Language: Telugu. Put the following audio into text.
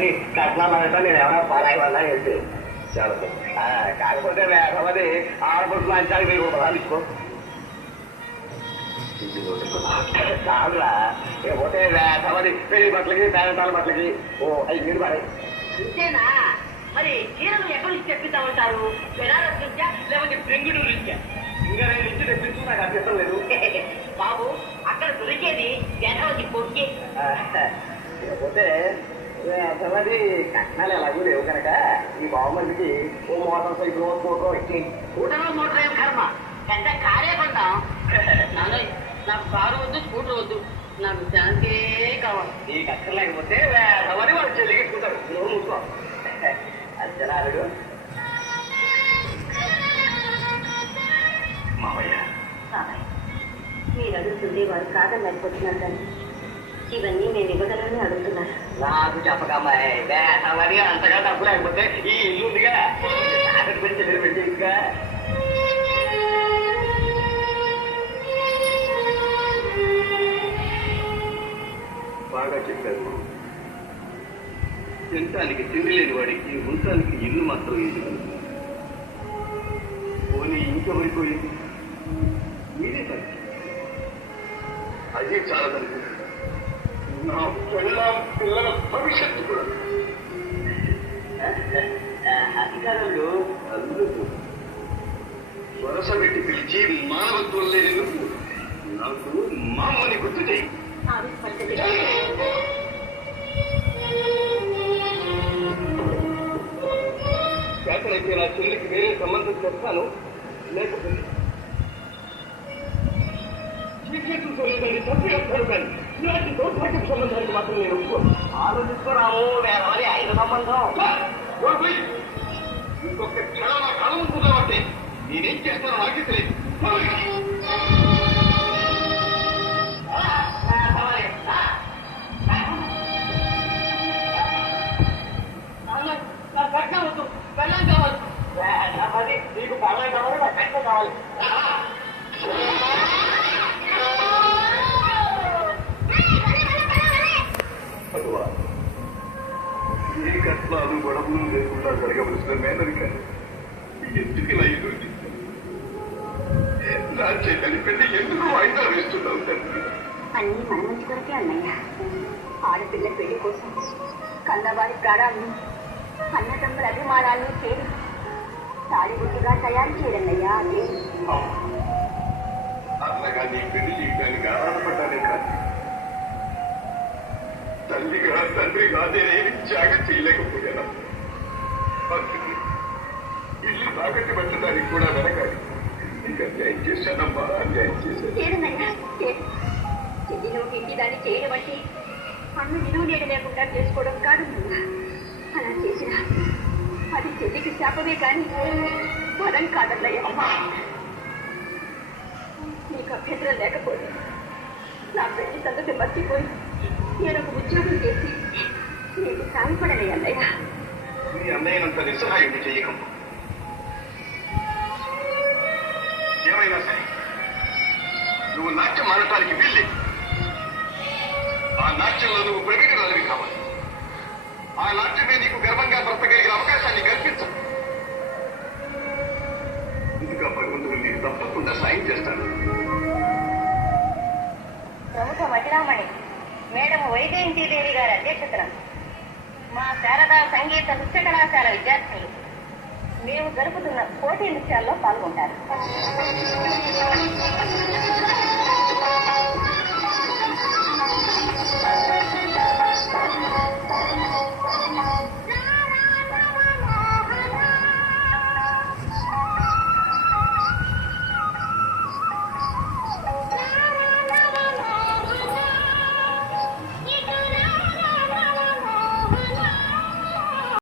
వేసవది కట్నాలు అంటే నేను ఎవరైనా పరాయి వల్ల వెళ్తే. కాకపోతే వేసవది ఆడపడుకు మంచానికి వెయ్యి రూపాయలు ఇచ్చుకో చాలురా. లేకపోతే వేసవది పెళ్ళి బట్టలకి బట్టలకి. ఓ ఐదు మీరు పడే. అంతేనా మరి చీరలు ఎక్కడి నుంచి తెప్పిద్దామంటారు బెనారస్ నుంచా లేకపోతే బెంగళూరు నుంచా? ఇంకా నేను ఇచ్చి తెప్పించు నాకు లేదు. బాబు అక్కడ దొరికేది గెటవది కొట్టి లేకపోతే అసలు కట్నాలు ఎలాగూ లేవు కనుక ఈ బావమరికి ఓ మోటార్ సైకిల్ ఓ ఫోటో ఇచ్చి స్కూటర్ మోటార్ ఏం కర్మ? పెద్ద కారే కొంటాం నాన్న నాకు కారు వద్దు స్కూటర్ వద్దు. నాకు శాంతే కావాలి. ఈ కష్టం లేకపోతే వేసవని వాళ్ళు చెల్లికెట్టుకుంటారు నువ్వు మూసుకో. మామయ్య. మీరు అడుగుతుంది వారు కాదని లేకపోతున్నారు కానీ ఇవన్నీ మేము ఇవ్వగలని అడుగుతున్నారు నాకు చెప్పకమ్మాయి వేసవని అంతగా డబ్బు లేకపోతే ఈ ఇల్లు ఉందిగా. బాగా చెప్పారు. తినటానికి తిండి లేని వాడికి ఉండటానికి ఇల్లు మాత్రం ఎందుకు పోనీ ఇంకెవరిపోయింది మీరే సరే అది చాలా నా పిల్ల పిల్లల భవిష్యత్తు కూడా అధికారులు వరస పెట్టి పిలిచి మానవత్వం లేని నువ్వు నాకు మామని గుర్తు చేయి చేతనైతే నా చెల్లికి వేరే సంబంధం చెప్తాను లేకపోతే జీవితంతో లేదని తప్పిస్తాను కానీ ఇలాంటి దౌర్భాగ్య సంబంధానికి మాత్రం నేను ఒప్పుకోను ఆలోచించుకోరాము వేరే ఐదు సంబంధం ఇంకొక క్షణం నా కళ ఉంటుందంటే నేనేం చేస్తానో నాకే తెలియదు వద్దు నీకు పర్లేదు కావాలి నాకు కష్టం కావాలి జరగవలసిన మేనరిక ఎందుకు ఇలా చూస్తాను? నా చెల్లెలి పెళ్ళి ఎందుకు వాయిదా వేస్తున్నావు తండ్రి? అన్ని మన మంచి కొరకే అన్నయ్య. ఆడపిల్ల పెళ్ళి కోసం కన్నవారి ప్రాణాలను అన్నదమ్ముల అభిమానాలను చేరి తాళిబుట్టుగా తయారు చేయరన్నయ్యా అదే. అన్నగా నీ పెళ్ళి చేయడానికి ఆరాధపడ్డానే కాదు తల్లిగా తండ్రిగా నేనేమి త్యాగం చేయలేకపోయాను. పరిస్థితి. ఇల్లు తాకట్టు పెట్టడానికి కూడా వెనకాలి. నీకు అన్యాయం చేశానమ్మా అన్యాయం చేశాను. చేయడం అంటే అన్ను విలువ నీడ లేకుండా చేసుకోవడం కాదు అలా చేసిన అది చెల్లికి శాపమే కానీ వరం కాదన్నయ్య నీకు అభ్యంతరం లేకపోతే నా పెళ్ళి సంగతి మర్చిపోయి నేను ఒక ఉద్యోగం చేసి నీకు సాయపడలే అన్నయ్య నీ అన్నయ్యనంత నిస్సహాయం చేయకము ఏమైనా సరే నువ్వు నాట్యం ఆడటానికి వెళ్ళి ఆ నాట్యంలో నువ్వు ప్రవీణరాలివి కావాలి. ఆ నాట్యమే నీకు గర్వంగా బ్రతకగలిగిన అవకాశాన్ని కల్పించు. ఇంకా భగవంతుడు నీకు తప్పకుండా సాయం చేస్తాడు. ప్రముఖ మహిళామణి మేడం వైజయంతిదేవి గారి అధ్యక్షతన మా శారదా సంగీత నృత్య కళాశాల విద్యార్థులు మేము జరుపుతున్న పోటీ నృత్యాల్లో పాల్గొంటారు.